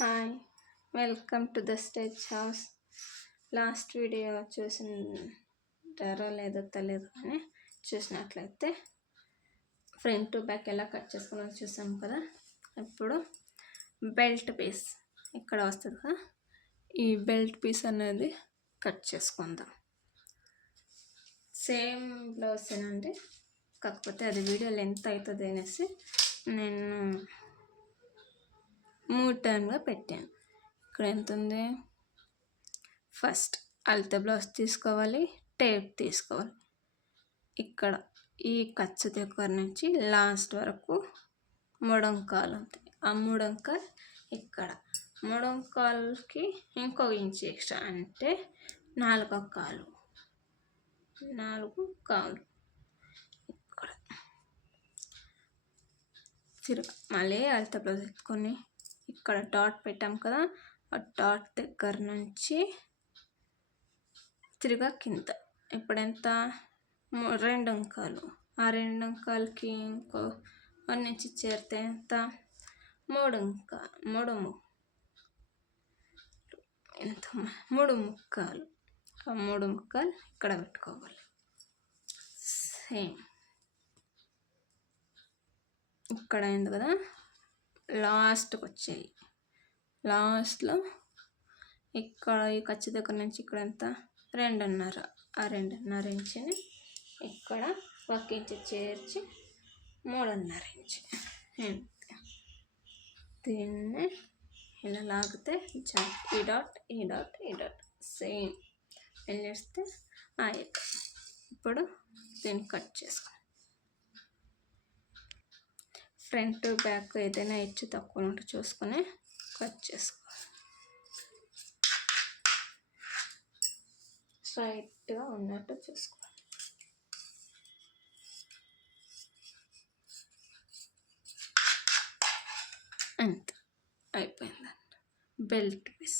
Hi welcome to the stage house. Last video చూసింటారో లేదో తెలియదు కానీ చూసినట్లయితే ఫ్రంట్ టు బ్యాక్ ఎలా కట్ చేసుకున్నా చూసాం కదా. ఇప్పుడు బెల్ట్ పీస్ ఇక్కడ వస్తుంది కదా. ఈ బెల్ట్ పీస్ అనేది కట్ చేసుకుందాం. సేమ్ బ్లౌజ్ అండి? కాకపోతే అది వీడియో లెంత్ అవుతుంది అనేసి నేను మూడు టైమ్గా పెట్టాను. ఇక్కడ ఎంత ఉంది ఫస్ట్ అల్త బ్లౌజ్ తీసుకోవాలి టేప్ తీసుకోవాలి. ఇక్కడ ఈ ఖర్చు దగ్గర నుంచి లాస్ట్ వరకు ముడంకాలు ఉంటాయి. ఆ మూడంకాలు ఇక్కడ. మూడంకాలకి ఇంకో ఇంచు ఎక్స్ట్రా అంటే నాలుగో కాలు. నాలుగు కాలు. ఇక్కడ. తిరుగు. మళ్ళీ అల్త బ్లౌజ్ ఎత్తుకొని ఇక్కడ డాట్ పెట్టాం కదా ఆ డాట్ దగ్గర నుంచి తిరిగా కింద. ఇప్పుడు ఎంత? రెండు అంకాలు. ఆ రెండు అంకాలకి ఇంకో వన్ నుంచి చేరితే ఎంత? మూడు అంక మూడు ఎంత మూడు ముక్కలు. ఆ మూడు ముక్కలు ఇక్కడ పెట్టుకోవాలి. సేమ్. ఇక్కడ అయింది కదా? లాస్ట్కి వచ్చాయి లాస్ట్లో ఇక్కడ ఈ ఖర్చు దగ్గర నుంచి ఇక్కడ ఎంత రెండున్నర. ఆ రెండున్నర ఇంచుని ఇక్కడ ఒక ఇంచు చేర్చి మూడున్నర ఇంచు. దీన్ని ఇలా లాగితే ఈ డాట్ ఈ డాట్ ఈ డాట్. సేమ్. వెళ్ళేస్తే ఇప్పుడు దీన్ని కట్ చేసుకోండి ఫ్రంట్ బ్యాక్ ఏదైనా హెచ్చు తక్కువ ఉంటే చూసుకొని కట్ చేసుకోవాలి స్ట్రైట్గా ఉన్నట్టు చూసుకోవాలి అంతే. అయిపోయిందండి బెల్ట్ పీస్